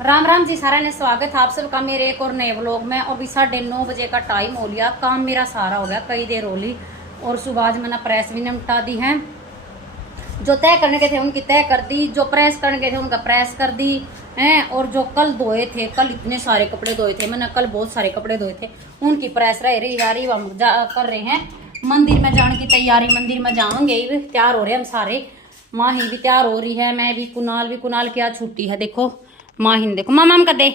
राम राम जी सारा ने स्वागत है आप सबका मेरे एक और नए व्लॉग में। और भी 9:30 बजे का टाइम हो लिया, काम मेरा सारा हो गया, कई देर हो ली। और सुबह आज मैंने प्रेस भी निपटा दी है, जो तय करने के थे उनकी तय कर दी, जो प्रेस करने के थे उनका प्रेस कर दी हैं। और जो कल धोए थे, कल इतने सारे कपड़े धोए थे मैंने, कल बहुत सारे कपड़े धोए थे, उनकी प्रेस रह रही आ रही। हम कर रहे हैं मंदिर में जाने की तैयारी, मंदिर में जाएंगे, तैयार हो रहे हैं हम सारे। माही भी तैयार हो रही है, मैं भी, कुणाल की आज छुट्टी है। देखो माही ने, देखो माम का दे,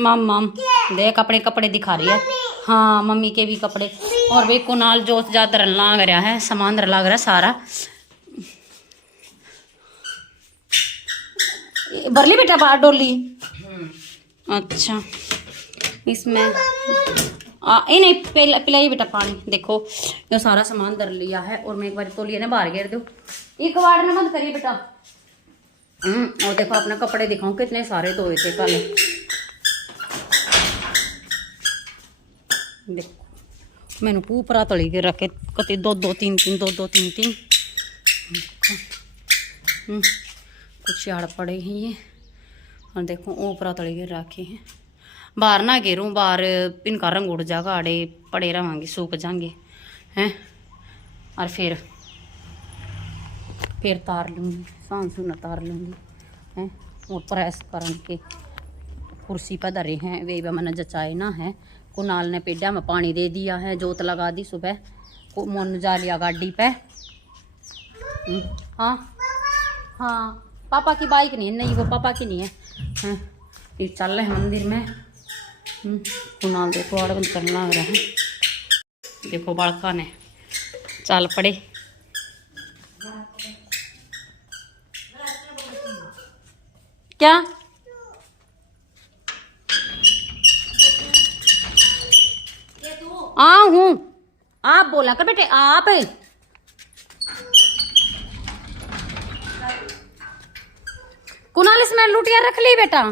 माम देख अपने कपड़े दिखा रही है। हाँ मम्मी के भी कपड़े। और भाई कुणाल जो ज्यादा लाग रहा है, सामान लाग रहा है सारा। भरली बेटा बाहर डोली। अच्छा इसमें नहीं पिलाई बेटा पानी। देखो ये सारा सामान धर लिया है। और मैं एक बार तो लिया ना बाहर घेर दो, एक बार में बंद करिए बेटा। और देखो अपने कपड़े दिखाऊं कितने सारे धोए थे कल। देखो मैंने ऊपरा तली के रखे कति दो तीन कुछ यार पड़े हैं ये। और देखो ऊपरा तली के रखे हैं, बाहर ना गिरूँ, बाहर इनका रंग उड़ जाएगा, आड़े पड़े रहेंगे, सूख जाएंगे हैं। और फिर तार लूँगी, सांसू न तार लूँगी हैं। और प्रेस करके कुर्सी पर धरे हैं, वे मैंने जचाए ना है। कुणाल ने पेड़ा में पानी दे दिया है, जोत लगा दी सुबह को, मोन जा लिया गाड़ी पे। हाँ हाँ पापा की बाइक नहीं है, नहीं वो पापा की नहीं है। ये चल रहे हैं मंदिर में। कुणाल देखो आड़ बंद करने लग रहा है। देखो बालका ने चल पड़े। क्या आ हूँ, आप बोला कर बेटे आप। कुणाल इसमें लुटिया रख ली बेटा।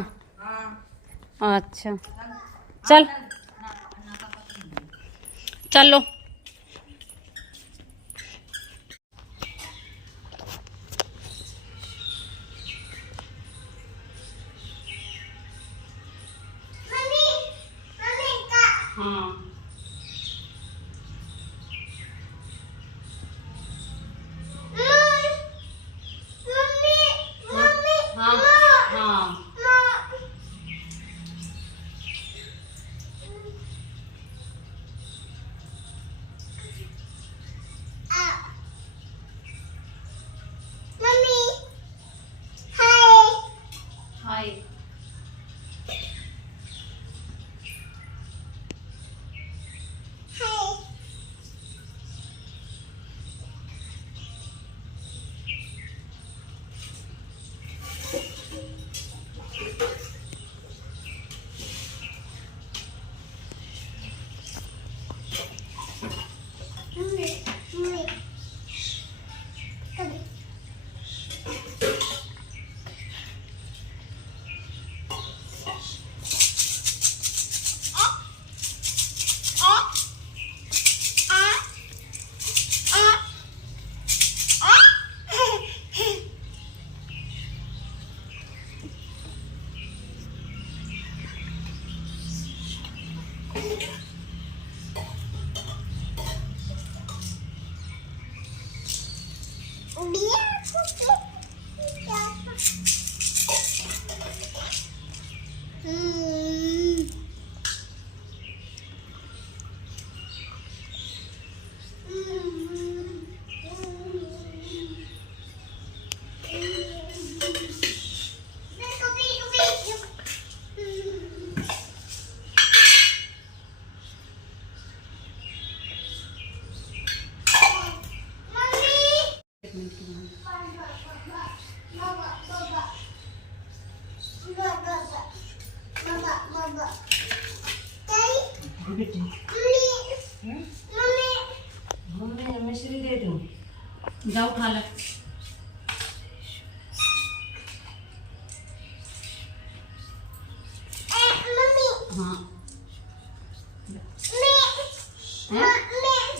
अच्छा चल चलो। हाँ जाओ खा लो। हाँ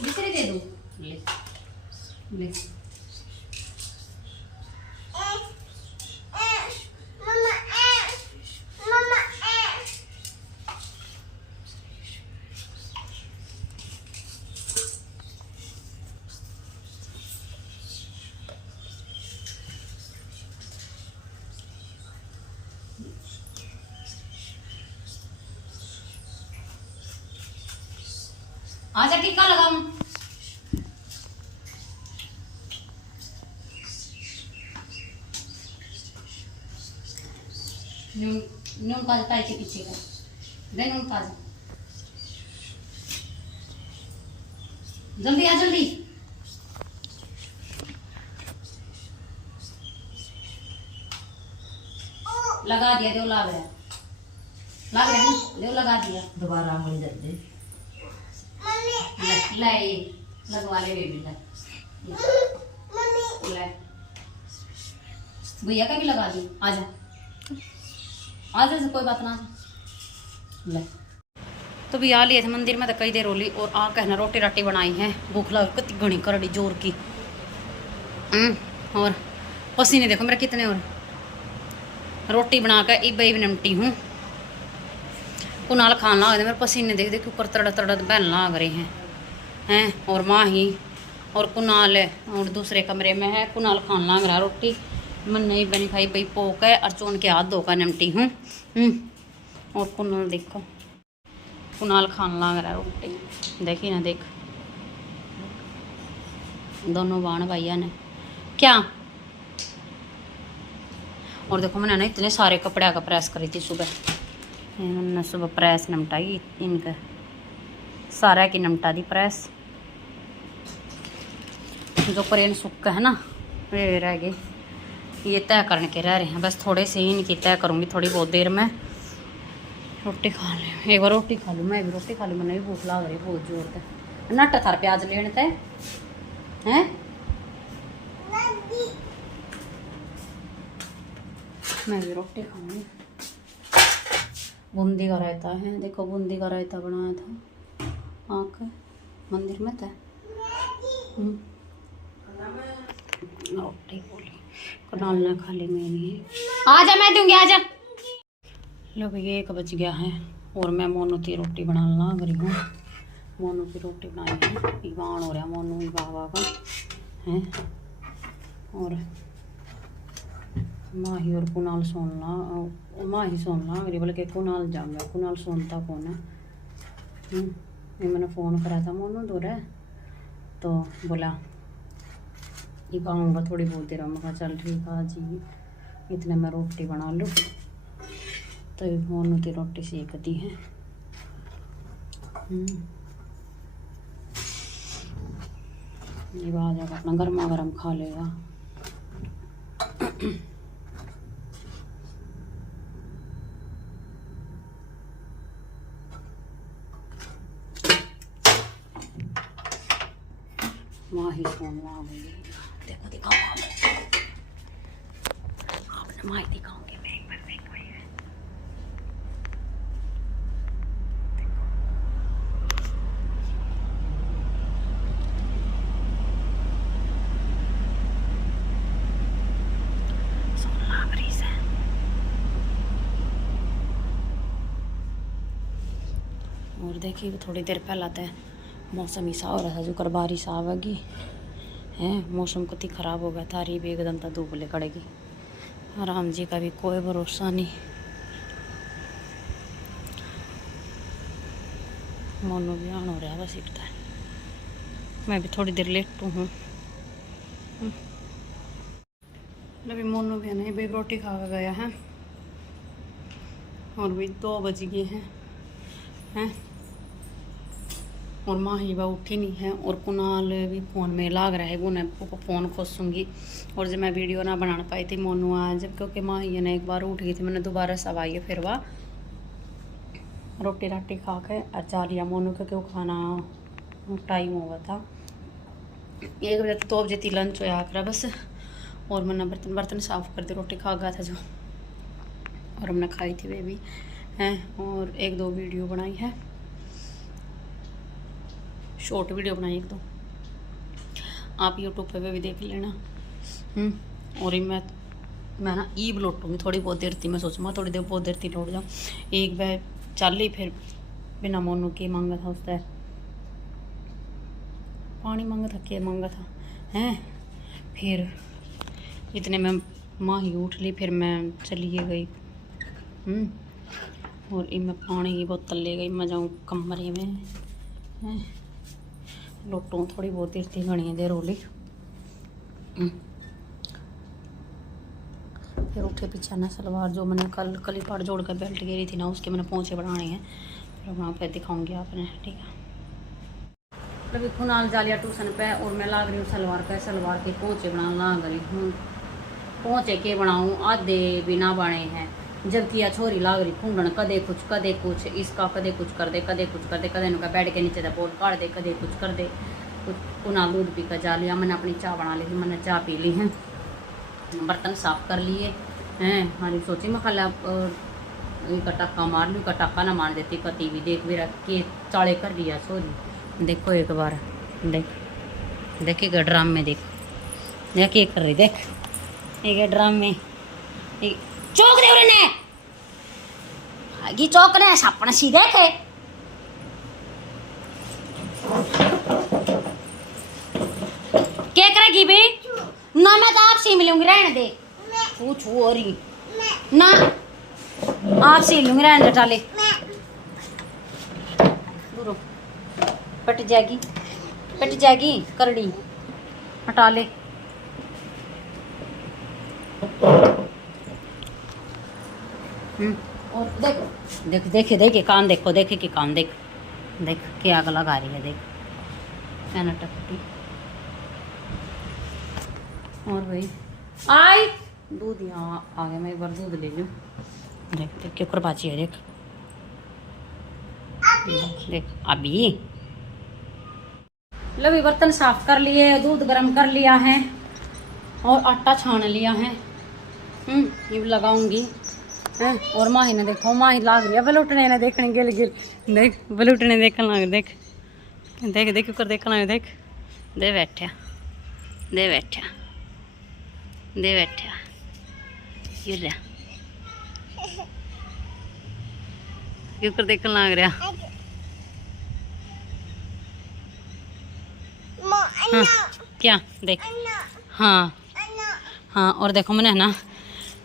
दूसरी दे दो, ले ले। आजा टीका लगाऊं। नून का ताई के पीछे का दे नून का जल्दी आ जल्दी। लगा दिया देव लाग रहा है देव लगा दिया। दोबारा मिल जाते ले लगवा ले बेबी ले भैया का भी लगा दी। आजा आजा से कोई बात ना ले। तो भी आ लिए थे मंदिर में तो कई देर होली और आ कहना रोटी राटी बनाई है। भूख लग कितनी घनी करड़ी जोर की। और पसीने देखो मेरे कितने और रोटी बना कर इब नमटी हूँ। कुनाल खाना लगा मेरे पसीने देख देख ऊपर तड़त तड़त बहन लाग रहे हैं। और माँ ही और कुनाल है और दूसरे कमरे में है। कुनाल खान लाग रहा रोटी। मन नहीं बनी खाई भाई पोक है और चोन के हाथ धोकर नमटी हूँ। और कुनाल देखो कुनाल खान लाग रहा रोटी। देखी ना देख दोनों बाण भैया ने क्या। और देखो मैंने ना इतने सारे कपड़े का प्रेस करी थी सुबह। मैंने सुबह प्रेस नमटाई इनका सारा की नमटा दी प्रेस। जो परेन सुख है ना वे रह गए ये तय करने के रह रहे हैं। बस थोड़े से ही इनकी तय करूँगी थोड़ी बहुत देर में। रोटी खा ले एक बार रोटी खा लूँ मैं भी रोटी खा लूँ। मैंने भी भूख लग रही बहुत जोर से। नट थार प्याज लेने तय हैं मैं भी रोटी खाऊंगी। बूंदी का रायता है देखो बूंदी का रायता बनाया था आकर मंदिर में था। रोटी बोली कुनाल ने खाली मेरी आजा मैं दूंगी आजा। लो भैया 1 बज गया है और मैं मोनू की रोटी बनाना लग रही हूँ। मोनू की रोटी बनाई है ईवान हो रहा मोनू ही बाबा का है। और माही और कुनाल सोनना माही सोनना अगली बल्कि कुनाल जाऊँगा। कुनाल सोनता कौन है। ये मैंने फ़ोन करा था मोनू दो रहा तो बोला ये आऊँगा थोड़ी बहुत देर में। कहा चल ठीक है जी इतने मैं रोटी बना लूँ। तो मोनू की रोटी सेक दी है। ये आ जाएगा अपना गर्मा गर्म खा लेगा। माही सोनवा आ गई देखो दिखाओ आपने माही दिखाऊंगी मैं एक बार देख रही है। सोना ब्रिज है और देखिए थोड़ी देर पहला तो मौसम ऐसा हो रहा था जो कर बारिश आवेगी है। मौसम कति ख़राब हो गया था। अरे भी एकदम तो धूप निकलेगी। राम जी का भी कोई भरोसा नहीं। मोनू भी आन हो रहा है बस इतना। मैं भी थोड़ी देर लेट हूँ। अभी मोनू भी नहीं भाई रोटी खा कर गया है और भी 2 बज गए हैं। और माँ ही बा उठी नहीं है और कुनाल भी फ़ोन में लाग रहा है। वो ने फ़ोन खोसूँगी और जब मैं वीडियो ना बना पाई थी मोनू आज क्योंकि माँ ही ने एक बार उठ गई थी। मैंने दोबारा सब आई है फिर वह रोटी राटी खा के और जा लिया मोनू क्योंकि वो खाना टाइम हुआ था 1 बजे 2 बजे थी लंच होया आकर बस। और मैंने बर्तन साफ़ कर दी रोटी खा गया था जो और हमने खाई थी वे भी हैं। और 1-2 वीडियो बनाई है शॉर्ट वीडियो बनाई 1-2 आप यूट्यूब पे भी देख लेना। और मैं ना ईब लौटूँगी थोड़ी बहुत देर थी। मैं सोचूँगा थोड़ी देर बहुत देर थी लौट जाऊँ। एक बार चल ही फिर बिना मोनू के मांगा था उससे पानी मांगा था के मांगा था हैं। फिर इतने में माँ ही उठ ली फिर मैं चली गई। और मैं पानी की बोतल ले गई। मैं जाऊँ कमरे में हैं लोटों थोड़ी बहुत तिरती बनी है दे रोली। फिर उठे पीछे ना सलवार जो मैंने कल कली पाट जोड़ कर बेल्ट गिरी थी ना, उसके मैंने पोंछे बनाने हैं, फिर वहाँ पे दिखाऊंगी आपने, ठीक है। अभी खुनाल जा लिया ट्यूशन पे और मैं लाग रही हूँ सलवार पे, सलवार के पोंछे बनाने लाग रही हूँ। पोंछे के बनाऊँ आधे बिना बने हैं, जबकि यह छोरी लाग रही खूंडन, कदे कुछ इसका, कदे कुछ कर दे, कदे कुछ कर दे, कदे नुका बेड के नीचे बोल काट दे, कदे कुछ कर दे। कुछ कुनाल दूध पी कर जा लिया, मैंने अपनी चाय बना ली थी, मैंने चाय पी ली है, बर्तन साफ कर लिए हैं। हमारी सोची मैं खाला टाका मार लूँ, टाका ना मार देती पति भी देख मेरा के चाले कर लिया सॉरी। देखो एक बार देखिएगा ड्राम में, देख ये कर रही, देख एक ड्राम में चौक दे उन्हें आगे चौक ने सापना सी देखे क्या करेगी भी ना, मैं तो आपसे मिलूंगी, रहने दे पूछ हो रही ना, आपसे लूंगी, रहने दे टाले दूरो पट जाएगी करड़ी, हटा ले। और देख कान देखो, देखे कि कान देख क्या आग लगा रही है, देख है ना टपटी। और भाई आई दूध यहाँ आ गया, मैं एक बार दूध ले लूँ। देख क्यों करबाची है, देख अभी लो भी बर्तन साफ कर लिए, दूध गर्म कर लिया है और आटा छान लिया है। ये लगाऊंगी और माही ने देखो, माही लाग रही है बलूटने ने, देखने गिल देख बलूटने देखने लग, देख कर देखना है, देख दे बैठा गिर रहा क्यों कर देखने लग रहा। हाँ क्या देख, हाँ और देखो मैंने ना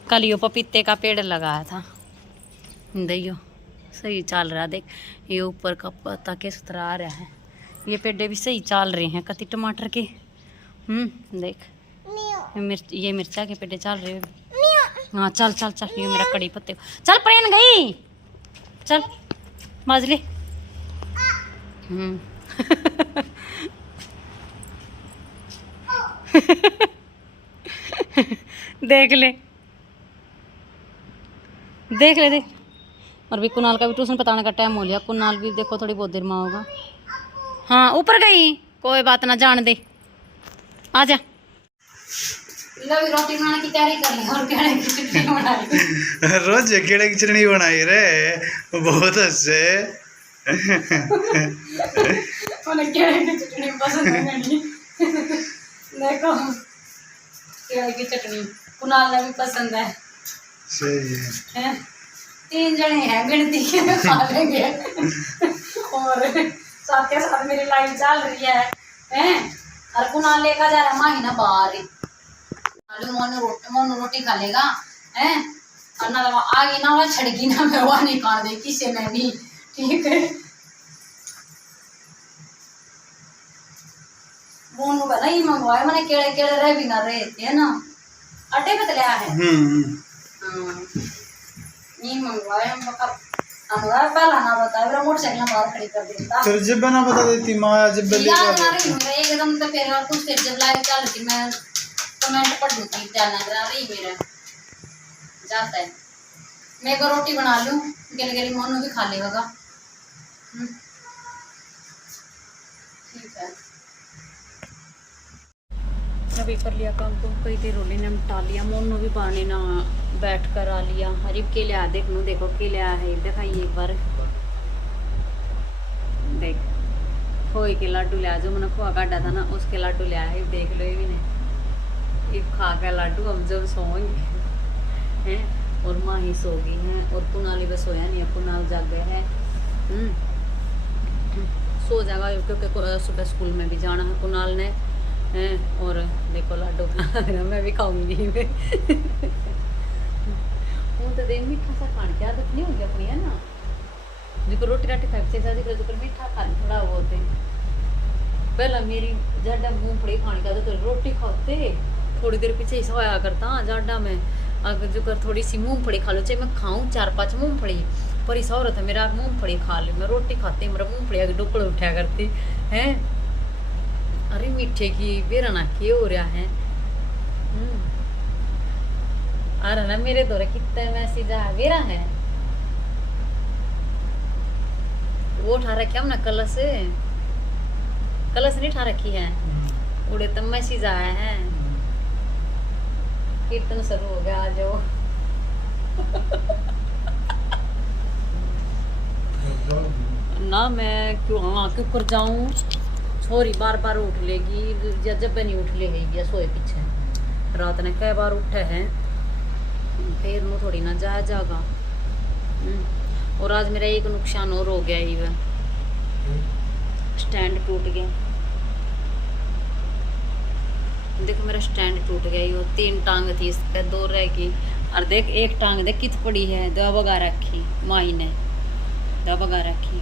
कल यो पपीते का पेड़ लगाया था, देखियो सही चल रहा, देख ये ऊपर का पत्ता किस तरह आ रहा है, ये पेड़े भी सही चल रहे हैं, कति टमाटर के। देख ये मिर्चा के पेड़े चल रहे हैं। हाँ चल ये मेरा कड़ी पत्ते चल प्रेन गई, चल बाज ले। देख ले और भी कुनाल का भी ट्यूशन बताने का टाइम हो लिया, कुनाल भी देखो थोड़ी बहुत देर में होगा। हाँ ऊपर गई, कोई बात ना, जान दे, आ जा। रोटी बनाने की तैयारी कर ली और केले की चटनी बनाई। रोज केले की चटनी बनाई रे, बहुत अच्छे। उन्हें केले की चटनी पसंद है नहीं। देखो केले की चटनी कुनाल ने भी पसंद है, सही है। 3 जने हैं गिनती के खा लेंगे और साथ के साथ मेरी लाइफ चल रही है और कुनाल लेकर जा रहा है माही ना बाहर, मोनू रोटी खा लेगा है और ना आगे ना वह छड़की ना मैं वह नहीं काट दे किसी ने भी, ठीक है। मोनू का नहीं मंगवाया मैंने, केड़े रह भी ना रहे थे ना, अटे बतलाया है। नहीं मंगवाया अनुराग पहला ना बताया, मोटरसाइकिल बाहर खड़ी कर देता, फिर जब ना बता देती माया, जब याद ना रही मेरे एकदम, तो फिर कुछ फिर जब लाइव चल रही मैं कमेंट पढ़ दूँगी, ध्यान ना रही मेरा जाता है। मैं एक रोटी बना लूँ, गली मोनू भी खा लेगा, ठीक है। अभी कर लिया काम तो कई देर रोली ने निपटा लिया, मोनू भी पानी ना बैठ कर आ लिया। हरीब के लिया देख लूँ, देखो के लिया है, दिखाइए एक बार, देख खोए के लड्डू लिया, जो मैंने खोआ काटा था ना उसके लड्डू लिया है, देख लो ये भी नहीं, ये खा के लड्डू हम जब सोएंगे हैं। और माँ ही सो गई हैं और कुनाली बस सोया नहीं है, कुनाल जाग गए है, सो जाएगा क्योंकि सुबह स्कूल में भी जाना है कुनाल ने हैं। और देखो लड्डू मैं भी खाऊंगी वो तो देख मीठा सा खाने की आदत नहीं होगी अपनी, है ना, देखो रोटी राटी खाई से शादी कर मीठा खा थोड़ा वो होते हैं। पहला मेरी जाडा मूंगफली खाने का तो रोटी खाते थोड़ी देर पीछे ऐसा होया करता जाडा में अगर जो कर थोड़ी सी मूंगफली खा लो चाहे मैं खाऊं 4-5 मूंगफली पर ऐसा हो रहा था मेरा मूंगफली खा ले मैं रोटी खाती मेरा मूंगफली आगे डुकड़ उठा करती हैं। अरे मीठे की बेरना के हो रहा है अरे ना मेरे दौरे कितने मैसेज आ बेरा है वो उठा रखी हम ना कलश नहीं उठा रखी है उड़े तब मैसेज आया है कीर्तन शुरू हो गया आज वो ना मैं क्यों कर जाऊं छोरी बार बार उठ लेगी या जब नहीं उठ लेगी सोए पीछे रात ने कई बार उठे हैं फिर नु थोड़ी ना जाया जागा। और आज मेरा एक नुकसान और हो गया ही वह स्टैंड टूट गया देखो मेरा स्टैंड टूट गया वो 3 टांग थी इसका 2 रह गई और देख एक टांग देख कित पड़ी है दवा बगा रखी माई ने दवा बगा रखी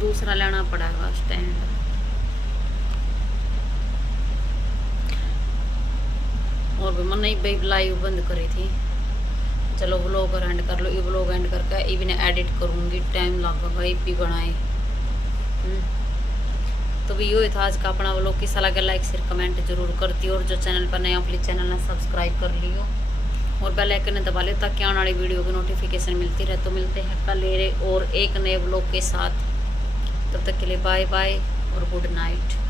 दूसरा लेना पड़ेगा स्टैंड। और भी मन नहीं भाई लाइव बंद करी थी चलो व्लॉग एंड कर लो ये व्लॉग एंड करके इवन एडिट करूँगी टाइम लगेगा ये भी बनाए। तो भी ये था आज का अपना व्लॉग कैसा लगा लाइक शेयर कमेंट जरूर करती और जो चैनल पर नया प्लीज चैनल ने सब्सक्राइब कर लियो और बेल आइकन दबा ले ताकि आने वाली वीडियो की नोटिफिकेशन मिलती रहे। तो मिलते हैं कल और एक नए व्लॉग के साथ तब तक के लिए बाय बाय और गुड नाइट।